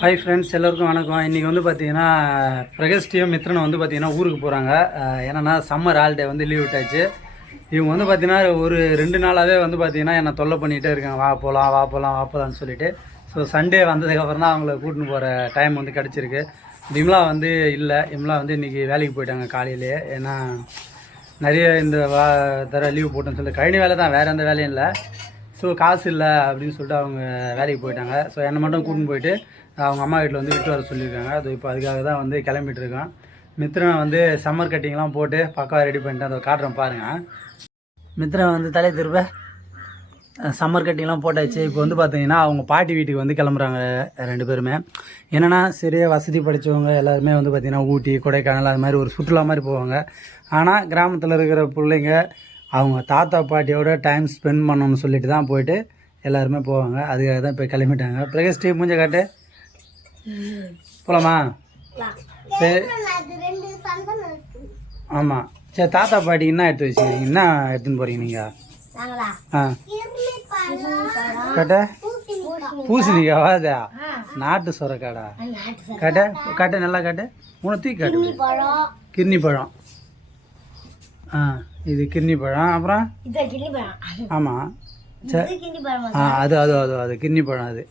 Hi friends, எல்லோருக்கும் வணக்கம். இன்றைக்கி வந்து பார்த்திங்கன்னா பிரகஸ்டியும் மித்ரனும் வந்து பார்த்திங்கன்னா ஊருக்கு போகிறாங்க. ஏன்னா சம்மர் ஹாலிடே வந்து லீவ் விட்டாச்சு. இவங்க வந்து பார்த்திங்கன்னா ஒரு 2 நாளாகவே வந்து பார்த்திங்கன்னா என்னை தொல்லை பண்ணிகிட்டே இருக்காங்க. வா போகலான்னு சொல்லிட்டு. ஸோ சண்டே வந்ததுக்கப்புறம் தான் அவங்கள கூட்டின்னு போகிற டைம் வந்து கிடச்சிருக்கு. விமலா வந்து இல்லை, விமலா வந்து இன்றைக்கி வேலைக்கு போயிட்டாங்க காலையிலேயே. ஏன்னா நிறைய இந்த தர லீவ் போட்டோன்னு சொல்லி கழனி வேலை தான், வேறு எந்த வேலையும் இல்லை. ஸோ காசு இல்லை அப்படின்னு சொல்லிட்டு அவங்க வேலைக்கு போயிட்டாங்க. ஸோ என்னை மட்டும் கூட்டின்னு போயிட்டு அவங்க அம்மா வீட்டில் வந்து விட்டு வர சொல்லியிருக்காங்க. அது இப்போ அதுக்காக தான் வந்து கிளம்பிட்டு இருக்கோம். மித்ரனை வந்து சம்மர் கட்டிங்லாம் போட்டு பக்காவாக ரெடி பண்ணிட்டு அதை காட்டுறேன் பாருங்கள். மித்ரன் வந்து தலை திருப்ப சம்மர் கட்டிங்லாம் போட்டாச்சு. இப்போ வந்து பார்த்தீங்கன்னா அவங்க பாட்டி வீட்டுக்கு வந்து கிளம்புறாங்க 2 பேருமே. என்னென்னா சரியாக வசதி படித்தவங்க எல்லாருமே வந்து பார்த்திங்கன்னா ஊட்டி, கொடைக்கானல் அது மாதிரி ஒரு சுற்றுலா மாதிரி போவாங்க. ஆனால் கிராமத்தில் இருக்கிற பிள்ளைங்க அவங்க தாத்தா பாட்டியோட டைம் ஸ்பெண்ட் பண்ணணும்னு சொல்லிட்டு தான் போயிட்டு எல்லாருமே போவாங்க. அதுக்காக தான் இப்போ கிளம்பிட்டாங்க. பிரகஸ்டி மூஞ்ச காட்டு, போகலாமா? சரி, ஆமாம். சரி, தாத்தா பாட்டிக்கு என்ன எடுத்து வச்சுக்கிறீங்க? என்ன எடுத்துன்னு போகிறீங்க நீங்கள்? கட்ட பூசணிக்காவா? அதா நாட்டு சொரக்காடா? கட்ட நல்லா காட்டு, உன தூக்கி காட்டு. கிர்னி பழம். இது கிர்னி பழம். அப்புறம் ஆமாம், சரி. அது அது அது அது கிர்னி பழம். அது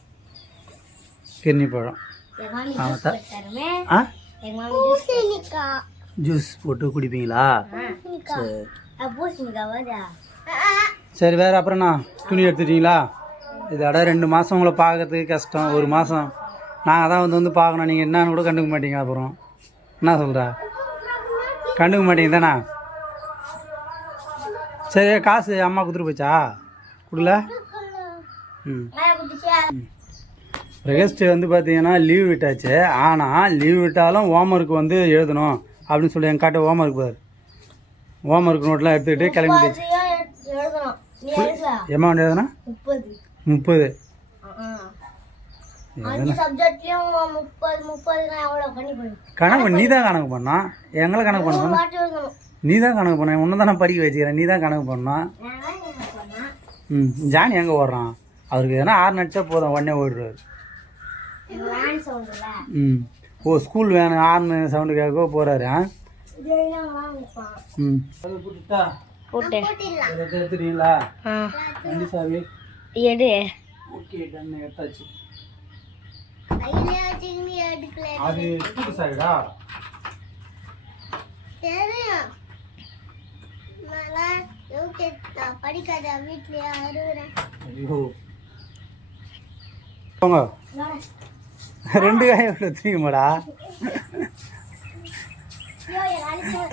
கிர்னி பழம். ஜூஸ் போட்டு குடிப்பீங்களா? சரி, வேறு அப்புறம்ண்ணா துணி எடுத்துட்டீங்களா? இதோட 2 மாதம் உங்களை பார்க்கறதுக்கு கஷ்டம். 1 மாதம் நாங்கள் தான் வந்து பார்க்கணும். நீங்கள் என்னன்னு கூட கண்டுக்க மாட்டீங்க. அப்புறம் என்ன சொல்கிற? கண்டுக்க மாட்டீங்க தானே? சரி, காசு அம்மா கொடுத்துட்டு போச்சா? கொடுல? பிரகஸ்ட் வந்து பார்த்தீங்கன்னா லீவ் விட்டாச்சு. ஆனால் லீவ் விட்டாலும் ஹோம்ஒர்க் வந்து எழுதணும் அப்படின்னு சொல்லி எங்கள் காட்ட ஹோம்ஒர்க் பாரு. ஹோம்ஒர்க் நோட்லாம் எடுத்துக்கிட்டு கிளம்பிடுச்சு. எமௌண்ட் எழுதுனா 30. கணக்கு நீ தான் கணக்கு பண்ணா, எங்களை கணக்கு பண்ண நீ தான் கணக்கு பண்ண. உன்னை தான் நான் படிக்க வச்சுக்கிறேன், நீ தான் கணக்கு பண்ணா. ஜானி எங்கே ஓடுறான்? அவருக்கு எதனா 6 நடிச்சா போதும், உடனே ஓடுறாரு. ஓ, ஸ்கூல் வேன் 6 சவுண்டு கேட்க போகிறாரு. எடுத்துட்டீங்களா? வண்டி சாவி எடு. ஓகே, டன், எடுத்தாச்சு. அது ஸ்கூல் சாவிடா. போங்க, 2 காய் எடுத்துக்கமாடா.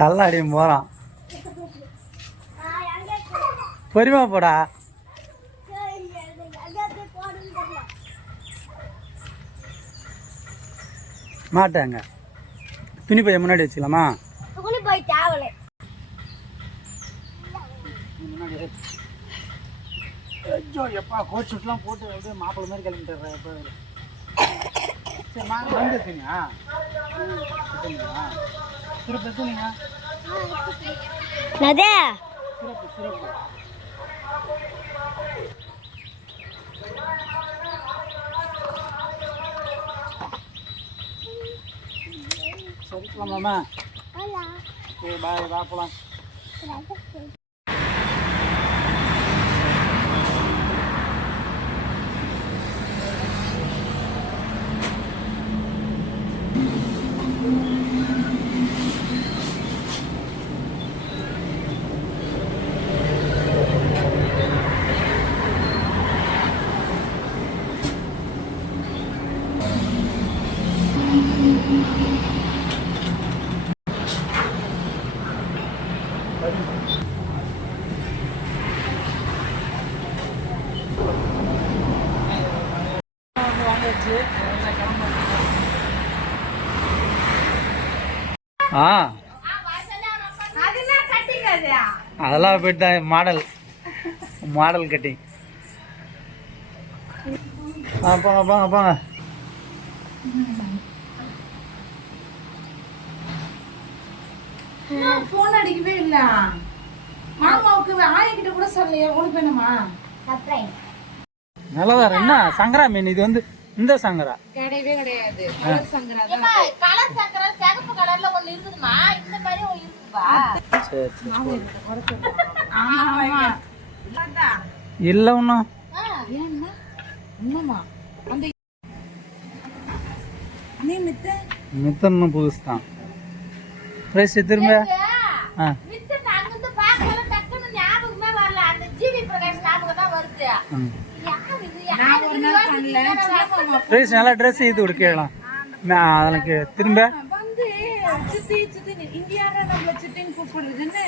தள்ளாடியும் போகிறான். பொறுமா போடா. மாட்டாங்க. துணி பைய முன்னாடி வச்சுக்கலாமா? ஐயோ எப்பா, கோட் ஷூட்லாம் போட்டு அப்படியே மாப்பிள்ளை மாதிரி கிளம்பிட்டுறேன். எப்போ சரி, நாங்கள் வந்து எடுத்தீங்க சிறப்பு எடுத்துனீங்க. சிறப்பு சிறப்பு. சரிக்கலாமாம்மா? சரி, பாய், வா போகலாம். அதெல்லாம் போயிட்டு மாடல் கட்டிங். போங்க போங்க போங்க. போன் அடிக்கவே இல்ல. மாமாவுக்கு ஆயிக்கிட்ட கூட சொல்லலையே. உனக்கு வேணுமா? நல்லதா என்ன சங்கரா மீன் இது வந்து இந்த சங்கரா கிடையவே கிடையாது. கலர் சங்கரா தான். கலர் சக்கரை சிகப்பு கலர்ல ஒண்ணு இருக்குதுமா, இந்த மாதிரி ஒண்ணு இருக்குப்பா. சரி சரி ஆமா. இல்லை ஒன்றும் ஏன்னா என்னமா அந்த நீ மித்தன்னு புதுசு தான் ப்ரைஸ் திரும்ப ஆ மித்த நாங்க வந்து பார்க்கல, டக்குன்னு ஞாபகமே வரல. அந்த ஜிவி பிரகாஷ் ஞாபகம் தான் வருது. யார் இது? நான் ஒரு நாள் பண்ணல. சின்னம்மா ப்ரைஸ் நல்லா ட்ரெஸ் இது கொடுக்கலாம் நான் எனக்கு திரும்ப வந்து சித்தி இந்தியாவில் நம்மள சித்தின்னு கூப்பிடுறதுன்னு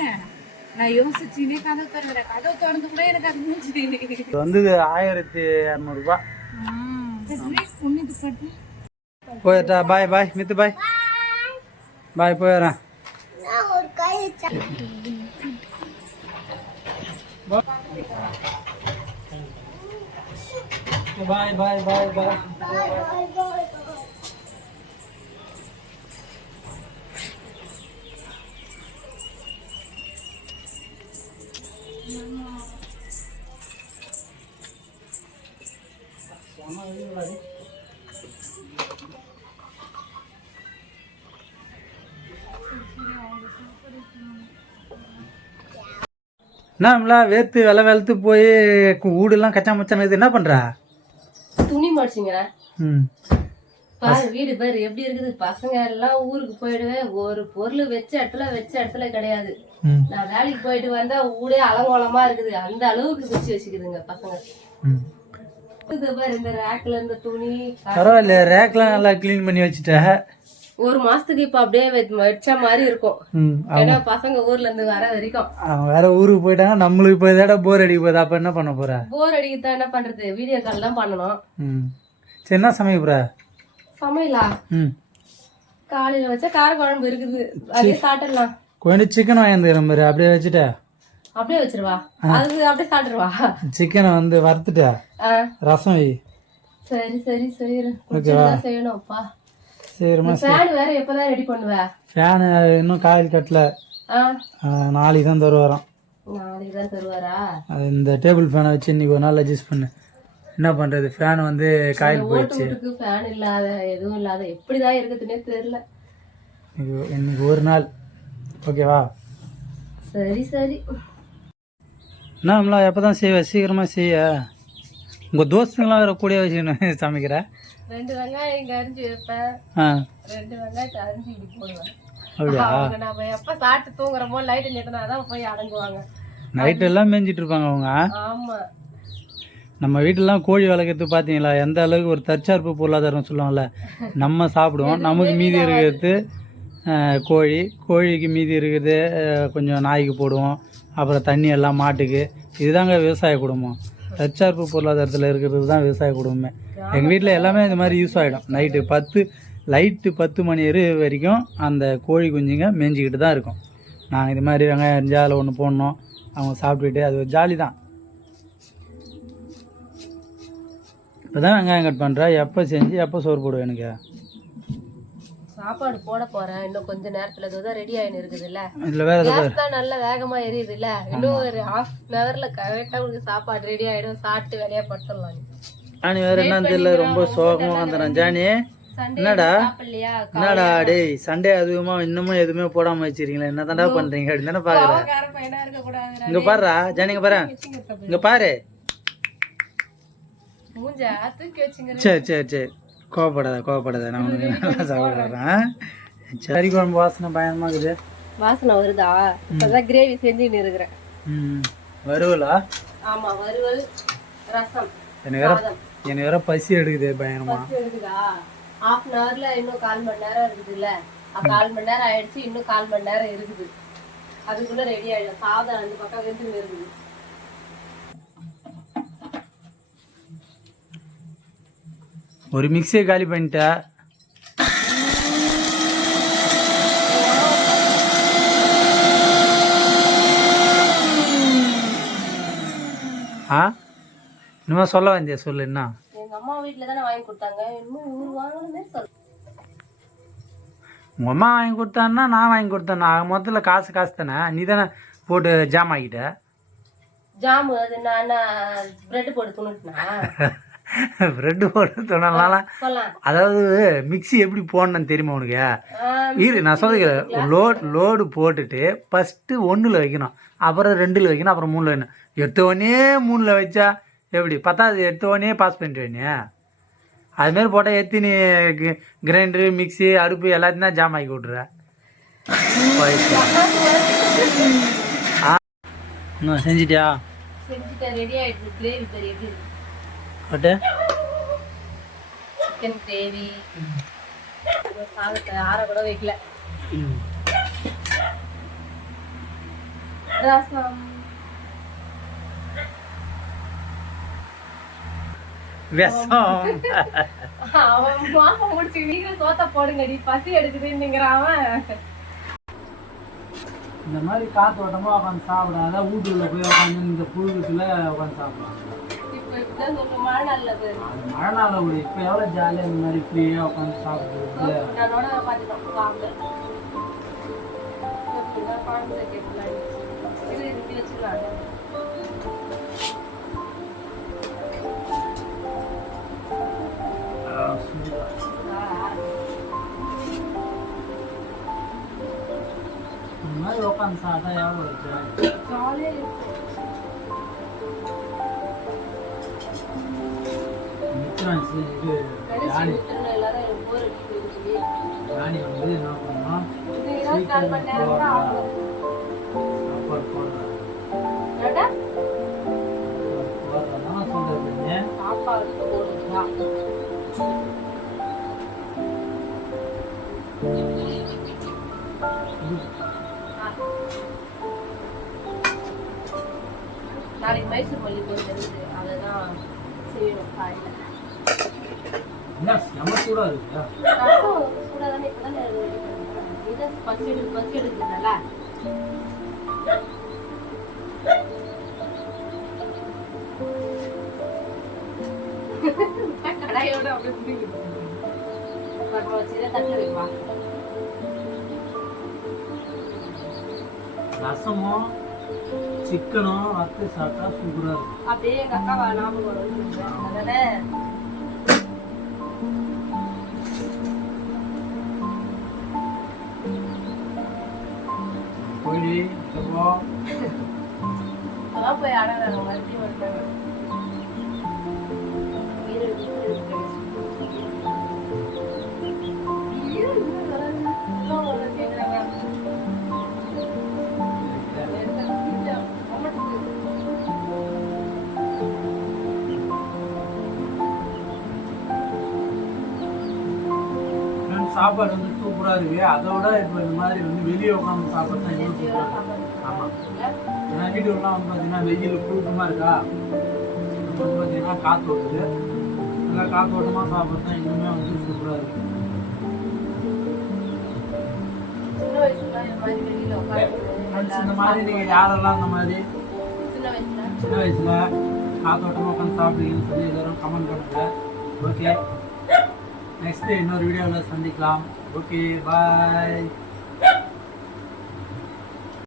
நான் யோசிச்சுனே கதை திறந்து கூட எனக்கு அது முடிஞ்சு இது வந்து 1200 போயிட்டா பாய் பாய் மித்து பாய் பாய் போயிடுறேன் பாய் பாய் பாய் பாய் என்னம்ல வேர்த்து வெளுத்து போய் ஊடுலாம் கச்சா மச்சான் இது என்ன பண்ற துணி மடிச்சுங்க. ம் பாரு வீடு பாரு எப்படி இருக்குது. பசங்க எல்லாம் ஊருக்கு போயிடுவேன், ஒரு பொருள் வச்ச இடத்துல கிடையாது. ம் நான் வேலைக்கு போயிட்டு வந்தா ஊடே அலங்கோலமா இருக்குது. அந்த அளவுக்கு வச்சு வச்சுக்குதுங்க பசங்க. ம் இது பாரு இந்த ரேக்ல இருந்த துணி பரவாயில்ல ரேக்லாம் நல்லா க்ளீன் பண்ணி வச்சுட்டேன் ஒரு மாசத்துக்கு இப்ப அப்படியே வச்ச மாதிரி இருக்கும். ம் ஏன்னா பசங்க ஊர்ல இருந்து வர வரைக்கும் அவன் வேற ஊருக்கு போயிட்டாங்க நம்மளுக்கு இப்போ இதோட போர் அடிக்க போகுது அப்போ என்ன பண்ண போற போர் அடிக்கத்தான் என்ன பண்றது, வீடியோ கால் தான் பண்ணணும். ம் சரி என்ன சமைக்க போற சமையலா ம் காலையில வச்ச கார குழம்பு இருக்குது, அதே சாப்பிடலாம். கொஞ்சம் சிக்கன் வாங்கிருக்கிறேன் பாரு அப்படியே வச்சுட்ட அப்படியே வச்சிருவா, அது அப்படியே சாப்பிட்டுருவா. சிக்கனை வந்து வறுத்துட்ட ரசம் வை சரி சரி செய்யணும். செய்யணும்ப்பா. சரிம்மா ஃபேன் வேற எப்பதான் ரெடி பண்ணுவ? ஃபேனு இன்னும் காயில் கட்டல நாளைக்கு தான் தருவாராம். நாளைக்கு தான் தருவாரா? அது இந்த டேபிள் ஃபேனை வச்சு இன்னைக்கு ஒரு நாள் அட்ஜஸ்ட் பண்ணு. என்ன பண்றது ஃபேன் வந்து காயில் போயிடுச்சு. ஃபேன் இல்லாத எதுவும் இல்லாத எப்படிதான் இருக்குதுன்னே தெரியல. இன்னைக்கு ஒரு நாள் ஓகேவா? சரி சரி. என்னம்லாம் எப்போ தான் செய்வ சீக்கிரமா செய்ய. உங்கள் தோஸ்துங்களாம் வேற கூடிய வச்சு சமைக்கிற. 2 வெங்காயம் இங்க அரிஞ்சு வைப்பேன், 2 வெங்காயத்தை அரிஞ்சு இப்படி போடுவேன். அப்படியா? நம்ம எப்ப சாப்பிட்டு தூங்குறோமோ லைட் நிறுத்தினாதான் போய் அடங்குவாங்க. நைட் எல்லாம் மேய்ஞ்சிட்டு இருப்பாங்க அவங்க. ஆமா நம்ம வீட்டிலலாம் கோழி வளர்க்குறது பார்த்தீங்களா எந்த அளவுக்கு ஒரு தற்சார்பு பொருளாதாரம் சொல்லுவாங்கள்ல. நம்ம சாப்பிடுவோம், நமக்கு மீதி இருக்கிறது கோழிக்கு மீதி இருக்குது கொஞ்சம் நாய்க்கு போடுவோம், அப்புறம் தண்ணி எல்லாம் மாட்டுக்கு. இதுதாங்க விவசாய குடும்பம். தற்சார்பு பொருளாதாரத்தில் இருக்கிறது தான் விவசாய குடும்பமே. எங்கள் வீட்டில் எல்லாமே இந்த மாதிரி யூஸ் ஆகிடும். லைட்டு 10 மணி வரைக்கும் அந்த கோழி குஞ்சுங்க மேய்ஞ்சிக்கிட்டு தான் இருக்கும். நாங்கள் இது மாதிரி வெங்காயம் அரிஞ்சா அதில் ஒன்று போடணும், அவங்க சாப்பிட்டுட்டு அது ஒரு ஜாலி தான். இப்போ தான் வெங்காயம் கட் பண்ணுறேன். எப்போ செஞ்சு எப்போ சோறு போடுவேன் எனக்கு? சாப்பாடு போட போறேன் இன்னும் கொஞ்ச நேரத்துல. இதுதான் ரெடி ஆயின்னு இருக்குதுல்ல, இதில் வேறு கேஸ் தான் நல்லா வேகமா எரியுது இல்ல. இன்னும் ஒரு ½ கரெக்டா உங்களுக்கு சாப்பாடு ரெடி ஆயிடும். சாப்பிட்டு வேலையா படுத்துடலாம். ஜானி வேறு என்னன்னு தெரியல, ரொம்ப சோகமாக வந்துடுறேன். ஜானி என்னடா டேய் சண்டே அதுவுமா இன்னமும் எதுவுமே போடாமல் வச்சிருக்கீங்களா, என்ன தாண்டா பண்ணுறீங்க அப்படின்னு தானே பார்க்குறேன். இங்கே பாருடா ஜானி, இங்கே பாரு, இங்கே பாரு. சரி கோவப்படாத நான் உனக்கு நல்லா சாப்பிடுறேன். சரி குழம்பு வாசனை பயங்கரமா இருக்குது. வாசனை வருதா? இப்பதான் கிரேவி செஞ்சுன்னு இருக்கிறேன். வறுவலா? ஆமா வறுவல் ரசம். எனக்கு வேற பசி எடுக்குது பயங்கரமா. இருக்குதா? ½ இன்னும் 1/4 மணி நேரம் இருக்குது இல்ல. 1/4 மணி நேரம் ஆயிடுச்சு, இன்னும் 1/4 மணி நேரம் இருக்குது. அதுக்குள்ள ரெடி ஆயிடும். சாதம் 2 பக்கம் வெந்து இருக்குது. ஒரு மிக்சியை காலி பண்ணிட்ட. இன்னுமா சொல்ல வந்தியா? சொல்லு என்ன? எங்க அம்மா வீட்டுல தானே வாங்கி கொடுத்தாங்க, இன்னும் இவரு வாங்கணும்னே சொல்ல. உங்கள் அம்மா வாங்கி கொடுத்தான்னா நான் வாங்கி கொடுத்தேன். நான் மொத்தத்தில் காசு தானே, நீ தானே போட்டு ஜாம் ஆகிட்ட. ஜாமு அது நான் பிரெட் போட்டு துணுட்டுனா ப்ரெட்டு போட்டு சொன்னால சொல்லலாம். அதாவது மிக்ஸி எப்படி போடணும்னு தெரியுமா உனக்கு? இரு நான் சொல்லிக்கிறேன். லோடு போட்டுட்டு ஃபஸ்ட்டு 1ல் வைக்கணும், அப்புறம் 2ல் வைக்கணும், அப்புறம் 3ல் வைக்கணும். எடுத்தவொடனே 3ல் வச்சா எப்படி பத்தாவது? எடுத்தவொடனே பாஸ் பண்ணிட்டு வேணே. அதுமாரி போட்டால் எத்தி நீ கிரைண்டரு மிக்ஸி அடுப்பு எல்லாத்தையும் தான் ஜாம் ஆக்கி விட்ற. இன்னும் செஞ்சிட்டியா? செஞ்சுட்டேன், ரெடி ஆயிடுச்சு. கிரேவி பேர் எப்படி இருக்கு? பட்டு சிக்கன் கிரேவி. சாதத்தை ஆற கூட வைக்கல. ரசம், விஷம். அவன் மாச முடிச்சு நீங்க சோத்த போடுங்கடி பசி எடுக்குதுங்கிறான் அவன். இந்த மாதிரி காத்தோட்டமாக உட்காந்து சாப்பிடாத, வீட்டுக்குள்ள போய் உட்காந்து இந்த புழுக்கத்தில் உட்காந்து சாப்பிடலாம். இப்ப இப்படிதான் சொல்லு, மழை நல்லது. அது மழை நாள் விட இப்போ எவ்வளோ ஜாலியாக இந்த மாதிரி ஃப்ரீயாக உட்காந்து சாப்பிடுறது. நானோட பார்த்துட்டோம் சாப்பிட. குழம்பு கேட்கலாம். இது இப்படி வச்சுக்கலாம். இந்த மாதிரி உட்காந்து சாப்பிட்டா எவ்வளோ ஜாலி. ஜாலியாக இருக்கு. இது யானி எல்லாரும் எனக்கு போர் அடிக்குது. யானி வந்து என்ன பண்ணோம், இது 24 மணி நேரம் கூட ஆகும். சாப்பாடு போடுறாங்க சொல்றது. சாப்பாடு போடுறா. நாளைக்கு மைசூர் மல்லிகை தெரியுது, அதை தான் செய்யணும் காலையில். என்ன செம சூடாக இருக்குதா? ரசம் சூடாக தானே இப்போ தானே இதை பசி எடுக்குதுல்ல. கடாயோட அப்படியே பிடிக்குது. வச்சு தட்டு வைப்பா. ரசமும் சிக்கனும் வறுத்து சாப்பிட்டா சூப்பராக இருக்கும். அப்படியே எங்க அக்கா ஞாபகம் வரும். அதனால போய் அதான் போய் ஆடாங்க மறுபடியும் வந்துட்டாங்க. சாப்பாடு வந்து சூப்பராக இருக்குது. அதோட இப்போ இந்த மாதிரி வந்து வெளியே உட்காந்து சாப்பாடு தான் இன்னும் சூப்பராக இருக்கும். ஆமாம், ஏன்னா வீட்டுக்குலாம் வந்து பார்த்தீங்கன்னா வெயில் புழுக்கமாக இருக்கா, இப்போ வந்து பார்த்தீங்கன்னா காற்று ஓட்டுது. நல்லா காற்றோட்டமாக சாப்பாடு தான் இன்னுமே வந்து சூப்பராக இருக்குது. ஃப்ரெண்ட்ஸ், இந்த மாதிரி நீங்கள் யாரெல்லாம் இந்த மாதிரி சின்ன வயசில் காற்றோட்டமாக உட்காந்து சாப்பிடுவீங்கன்னு சொல்லி எல்லோரும் கமெண்ட் பண்ணுங்கள். ஓகே, நெக்ஸ்ட்டு இன்னொரு வீடியோவில் சந்திக்கலாம். ஓகே, பாய்.